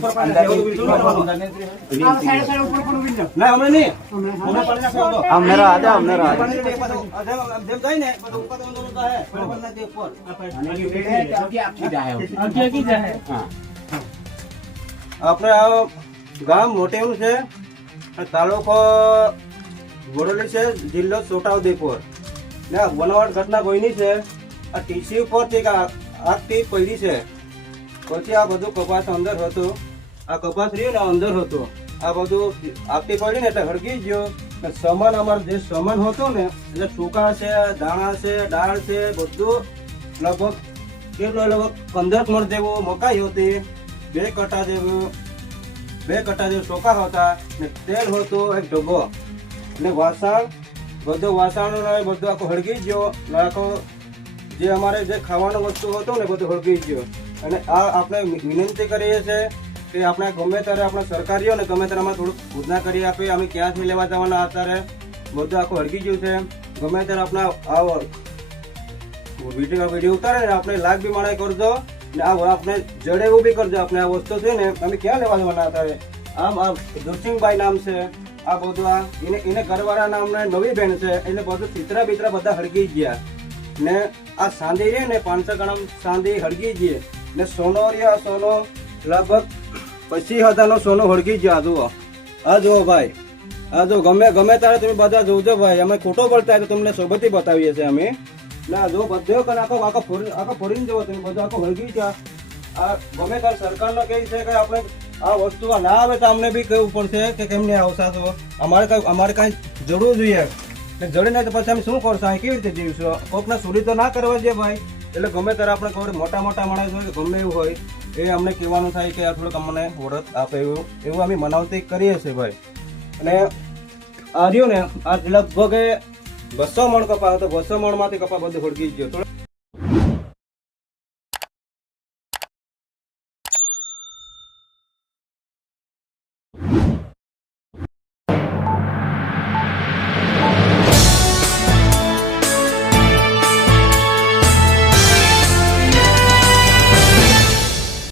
આ ગામ મોટેમ છે, તાલુકો બોડેલી છે, જિલ્લો છોટાઉદેપુર ને બનાવટ ઘટના કોઈની છે. આ ટીસી ઉપરથી આગથી પડી છે. પછી આ બધું કપાસ અંદર હતું, આ કપાસ રહ્યું ને અંદર હતું. આ બધું આગથી પડી ને એટલે હળગી ગયો. સામાન અમારો જે સામાન હતો ને એટલે સૂકા છે, દાણા છે, દાળ છે, બધું લગભગ કેટલો લગભગ 15 મણ જેવું મકાઈ હતી, 2 કટા જેવું ચોખા હતા ને તેલ હતું, એક ડબ્બો ને વાસણ, બધું વાસણ બધું આખું હળગી ગયો. આખો જે અમારે જે ખાવાનું વસ્તુ હતું ને બધું હળગી ગયો. અને આ આપણે વિનંતી કરીએ છીએ કે આપણે ગમે ત્યારે આપણે સરકારીઓ ને ગમે ત્યારે થોડુંક સૂચના કરી આપીએ. અમે ક્યાંથી લેવા જવાના અત્યારે બધું આખું હળગી ગયું છે. ગમે ત્યારે આપણે આ વિડીયો ઉતારે ને આપણે લાઈક બી માણે કરજો ને આ આપણે જડે એવું બી કરજો. આપણે આ વસ્તુ છે ને અમે ક્યાં લેવા જવાના અત્યારે. આમ આ દુરસિંહભાઈ નામ છે. આ બધું આ એને ઘરવાળા નામ નવી બેન છે. એટલે બધું ચિત્રા બિત્રા બધા હળગી ગયા ને આ સાંધી રે ને 500 ગ્રામ સાંધી હળગી ગઈ ને સોનો રહ્યા. સોનો લગભગ 25,000 નો સોનો હળગી ગયો. આ જુઓ ભાઈ, આ જો ગમે ત્યારે તમે બધા જોજો ભાઈ. અમે ખોટો બોલતા તો તમને સોબતી બતાવીએ છીએ અમે. ના જો બધો આખો ફોડીને જવો તમે બધું આખો હળગી ગયા. આ ગમે ત્યારે સરકારનો કહે છે કે આપણે આ વસ્તુ ના આવે તો અમને બી કહેવું પડશે કે કેમ નહીં આવશે. તો અમારે કાંઈ જડવું જોઈએ. જડે નહીં તો પછી અમે શું કરશું, કેવી રીતે જીવશું? કોકને ચોરી તો ના કરવા જોઈએ ભાઈ. એટલે ગમે ત્યારે આપણે ખબર મોટા માણસ હોય કે ગમે એવું હોય એ અમને કહેવાનું થાય કે આ થોડુંક અમને વરત આપે એવું અમે મનાવતી કરીએ છીએ ભાઈ. અને આ રહ્યું ને આ લગભગ 200 મણ કપા હતો. 200 મણમાંથી કપા બધું હળગી ગયો.